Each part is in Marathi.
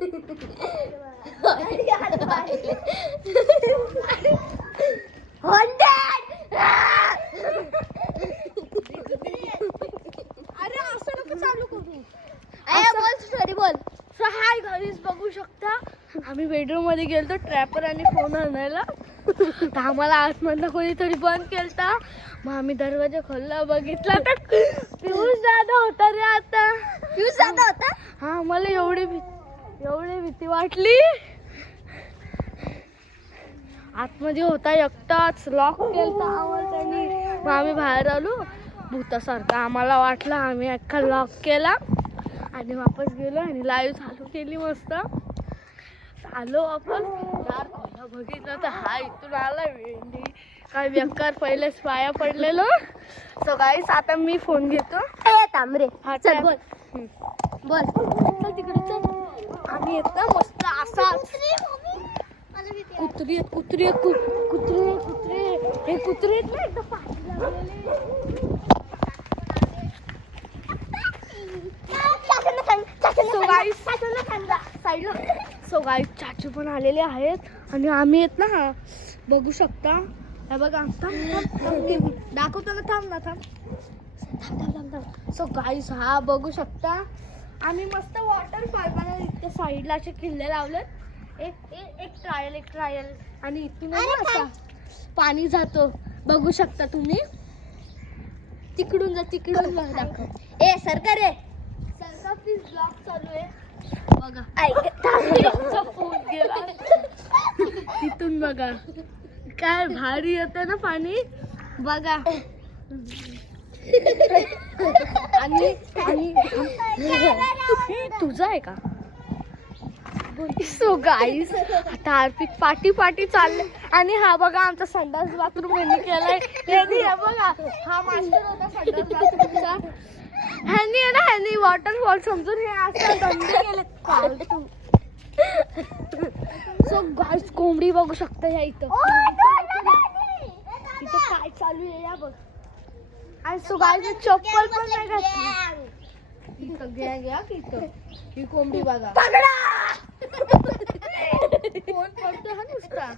अरे असं नको चालू करू. बोल स्टोरी बोल. सो हाय गाईज, बघू शकता आम्ही बेडरूम मध्ये गेलतो ट्रॅपर आणि फोन आणायला. तर आम्हाला आतमधनं कोणीतरी बंद केलता. मग आम्ही दरवाजा खोलला, बघितला तर पियुष दादा होता रे. आता पियुष दादा होता. हा, मला एवढी भीती वाटली. आतमध्ये होता एकटाच, लॉक केलता आम्हाला त्यांनी. मग आम्ही बाहेर आलो भूतासारखं आम्हाला वाटलं. आम्ही अख्खा लॉक केला आणि वापस गेलो आणि लाईव्ह चालू केली. मस्त आलो आपण. यार खोला बघितलं तर हा इथून आला वेंडी काय बेकार. पहिलेच पाया पडलेलो. सो गाईस आता मी फोन घेतो. तांबरे हा चल बोल. बोल चल तिकडे चल. आम्ही येत ना मस्त असाच. कुत्री कुत्री कुत्रे हे कुत्रे आहेत ना एकदम पाठी लागलेले. सो गाईस चाचू पण आलेले आहेत आणि आम्ही येत ना बघू शकता. हे बघा दाखवतो ना. थांब ना थांब. सो गाईस हा बघू शकता आम्ही मस्त वॉटरफॉल मला इतक्या साईडला असे किल्ले लावलेत. एक ट्रायल आणि इथून असा पाणी जातो. बघू शकता तुम्ही. तिकडून जा दाखव. ए सरकार रे. सरकार प्लीज ब्लॉग चालू आहे. बघा फोन गेला. तिथून बघा काय भारी येते ना पाणी. बघा आणि तुझं आहे का. सो गाईस आता अर्पित पाठी चालले. आणि हा बघा आमचा संडास बाथरूम यांनी केलाय. हे बघा हा मास्टर होता संडास बाथरूमचा. ह्यांनी वॉटरफॉल समजून हे असं धंदे केले. सो गाईस कोंबडी बघू शकता या इथं काय चालू आहे या बघ. आणि सो गाईस चप्पल पण नाही घातली. इथं घ्या इथं ही कोंबडी बघा. फोन पडतो हा नुसता.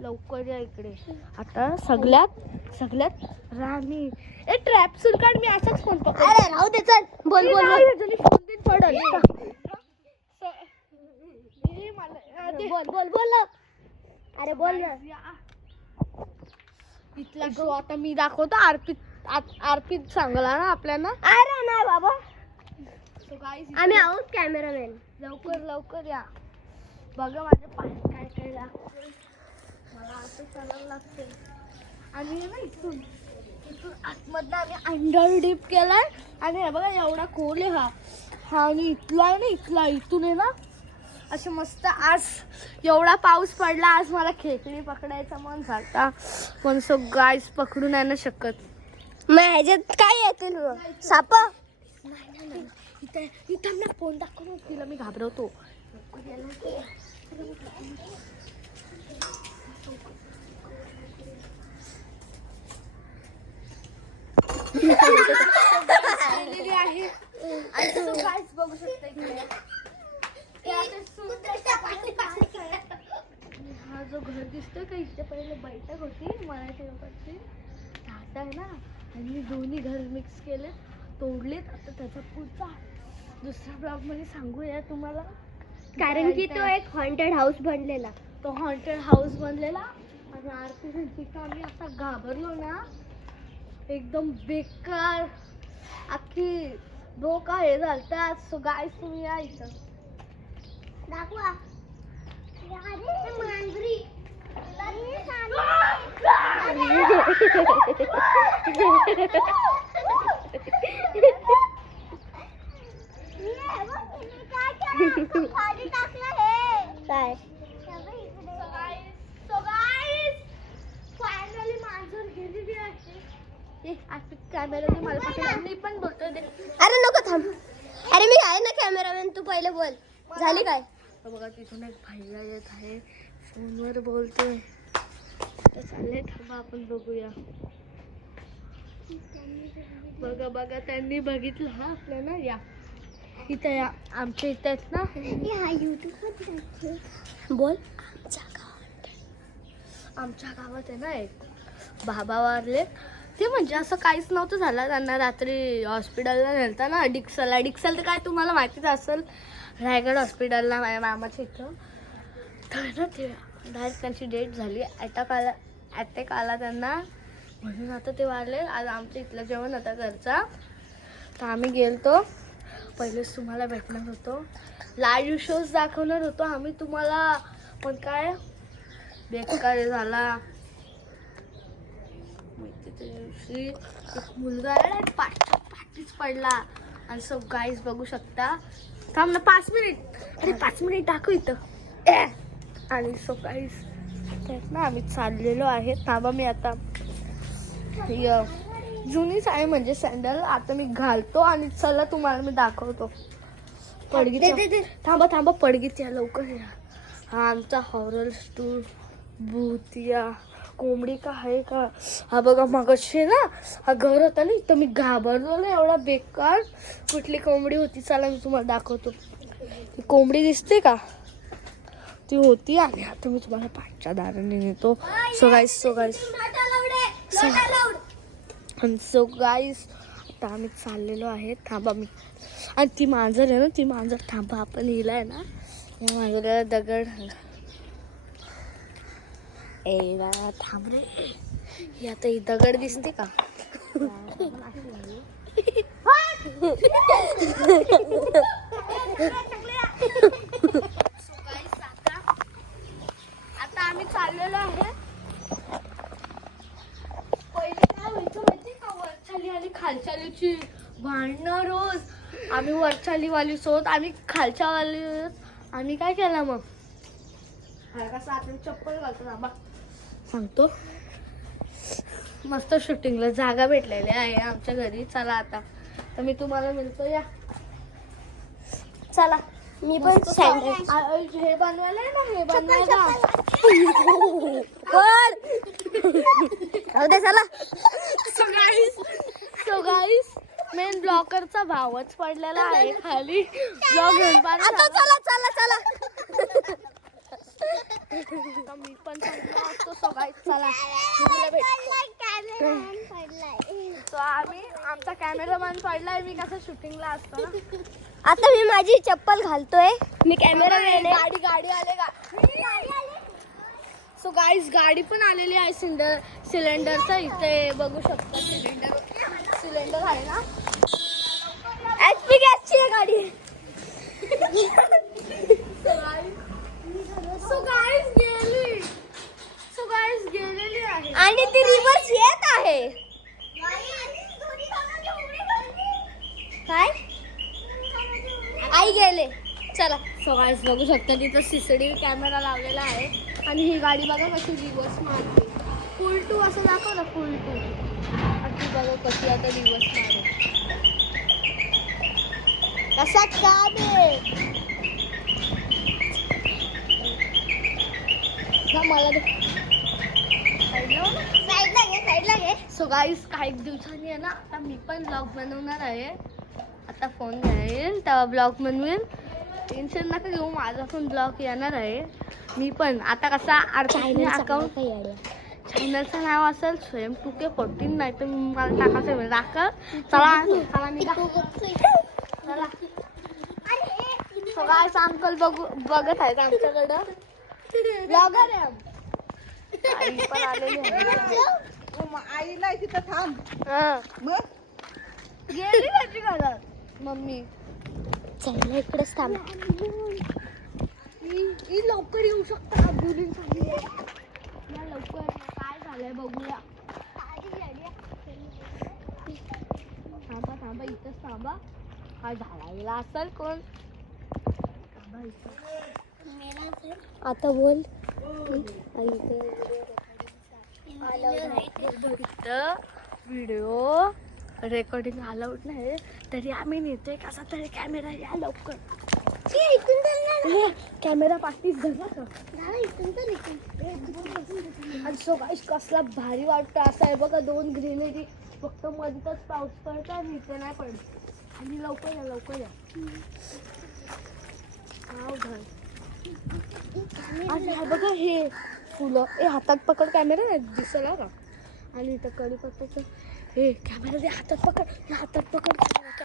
लवकर या इकडे. आता सगळ्यात राणी ट्रॅप सुरू काढ. मी असाच फोन पकडतो. अरे राहू दे चल. बोल बोल फोन दिन पडल. बोल. अरे बोल ना. इथला शो आता मी दाखवतो. अर्पित सांगला ना आपल्याला. अरे नाही बाबा. आम्ही आहोत कॅमेरामॅन. लवकर या. बघा माझ्या पायात काय लागतं. मला असं चालायला लागते. आणि ना इथून आतमधनं आम्ही अंडर डीप केलाय. आणि हे बघा एवढा खोल आहे हा आणि इथला आहे ना इथून आहे ना असं मस्त. आज एवढा पाऊस पडला. आज मला खेकडी पकडायचा मन झाला पण सो गाईस पकडू नाही ना शकत. मग ह्याच्यात काय येतील साप. इथं ना फोन दाखवून तिला मी घाबरवतो. आहे आणि तो गाईस बघू शकता इकडे. हा जो घर दिसतोय का इथे पहिले बैठक होती मराठी लोकांची. आता आहे ना आणि दोन्ही घर मिक्स केले तोडलेत. आता त्याचा पुढचा दुसऱ्या ब्लॉग मध्ये सांगूया तुम्हाला. कारण की तो एक हॉन्टेड हाऊस बनलेला. तो हॉन्टेड हाऊस बनलेला. आणि आरती तिथं आम्ही असा घाबरलो ना एकदम बेकार. अख्खी डोका हे झालता. सो गाईस तुम्ही या इथं दाखवा. मांजरी काय कॅमेरा मला पकडून मी पण बोलतोय. अरे नको थांब. अरे मी आहे ना कॅमेरामॅन. तू पहिले बोल. झाली काय. बघा तिथून एक भैया येत आहे फोनवर बोलतोय. तर चालले थांबा आपण बघूया. बघा त्यांनी बघितलं हा आपल्याला. या इथे आमच्या इथे आहेत ना, बोल. आमच्या गावात आहे ना एक बाबा वारले. ते म्हणजे असं काहीच नव्हतं झालं. त्यांना रात्री हॉस्पिटलला नेलता ना, डिक्सल तर काय तुम्हाला माहितीच असेल, रायगड हॉस्पिटलला माझ्या मामाच्या इथं. तर ना ते डायरेक्ट त्यांची डेट झाली. अटॅक आला त्यांना, म्हणून आता ते वारले. आज आमच्या इथलं जेवण होता घरचा, तर आम्ही गेलतो. पहिलेच तुम्हाला भेटणार होतो, लाईव्ह शोज दाखवणार होतो आम्ही तुम्हाला, पण काय बेकार झाला. त्या दिवशी एक मुलगा आला, पाठीच पडला. आणि सो गाईज बघू शकता. थांब ना 5 मिनिट, अरे 5 मिनिट दाखव इथं. आणि सो गाईज त्यात ना आम्ही चाललेलो आहे. थांबा, मी आता जुनीच आहे म्हणजे सँडल, आता मी घालतो आणि चला तुम्हाला मी दाखवतो. पडगी थांबा पडगीत या, लवकर या. हा आमचा हॉरर स्टूल भूतिया कोंबडी का आहे का. हा बघा मगाशी ना हा घर होता ना, तर मी घाबरलो ना, एवढा बेकार. कुठली कोंबडी होती चला मी तुम्हाला दाखवतो. ती कोंबडी दिसते का, ती होती. आणि आता मी तुम्हाला पाठच्या दाराने नेतो. सो गाईस आता आम्ही चाललेलो आहे. थांबा मी, आणि ती मांजर आहे ना, ती मांजर थांबा, आपण हिला आहे ना, या मांजराला दगड. ए बाबा थांब रे, ही आता ही दगड दिसते का. आता आम्ही चाललेलो आहे. पहिले काय व्हायचं माहिती का, वरचाली आणि खालच्यालीची भांडणं रोज. आम्ही वरचालीवाली सोबत, आम्ही खालच्यावाली. आम्ही काय केलं मग, कसं आपण चप्पल घालतो ना बा, सांगतो. मस्त शूटिंगला जागा भेटलेली आहे आमच्या घरी. चला आता, तर मी तुम्हाला मिळतो या. चला मी पण सँडल हे बनवायला आहे ना, हे बनवायला. चला. सो गाईस मेन ब्लॉकरचा भावच पडलेला आहे खाली. ब्लॉक घेऊन आता चला. मी पण असतो. सो गाईस चला, तो आम्ही आमचा कॅमेरामॅन पडलाय. मी कसं शूटिंगला असतो ना. आता मी माझी चप्पल घालतोय. मी कॅमेरा गाडी आले का. सो गाईस गाडी पण आलेली आहे सिलेंडरचा. इथे बघू शकता सिलेंडर आहे ना. HP गॅसची आहे गाडी. सो गाईस गेलेली आहे आणि ती रिव्हर्स येत आहे. काय आई गेले. चला. सो गाईस बघू शकता तिथं CCTV कॅमेरा लावलेला आहे. आणि ही गाडी बघा कशी रिव्हर्स मारते. फुल टू असं दाखव ना, फुल टू. आणि बघा कशी आता रिव्हर्स मारते. कसा काम आहे मला. साईडला घे. सो गाईस काही दिवसांनी आहे ना, आता मी पण ब्लॉग बनवणार आहे. आता फोन घेईन तेव्हा ब्लॉग बनवेन. टेन्शन नका घेऊ, माझा पण ब्लॉग येणार आहे. मी पण आता कसा अकाउंट चॅनलचं नाव असेल स्वयं 2K14, नाही तर मला टाकायचं दाखल. चला मी चला. सो गाईस अंकल बघत आहेत आमच्याकडं. ब्लॉगर आहे आई पण आलेली आहे. आईला तिथं थांब. मग गेली माझी घरात मम्मी. चला इकडेच थांब. ही लवकर येऊ शकता. बोलून सांगितलं लवकर. काय झालंय बघूया. थांबा इथंच थांबा. काय झाला असेल कोण. आता बोल. व्हिडिओ रेकॉर्डिंग अलाउड नाही, तरी आम्ही नेतोय कसा तरी कॅमेरा. या लवकर. कॅमेरा पाठीच धरला का. आणि सो गाईस कसला भारी वाटतं. असं आहे बघा, 2 ग्रीनरी, फक्त मध्येच पाऊस पडतो आणि इथे नाही पडत. आणि लवकर या आणि हा बघा हे फुलं हातात पकड कॅमेरा दिसला का आणि इथं कढीपत्त्याचं हे कॅमेरा दे हातात पकड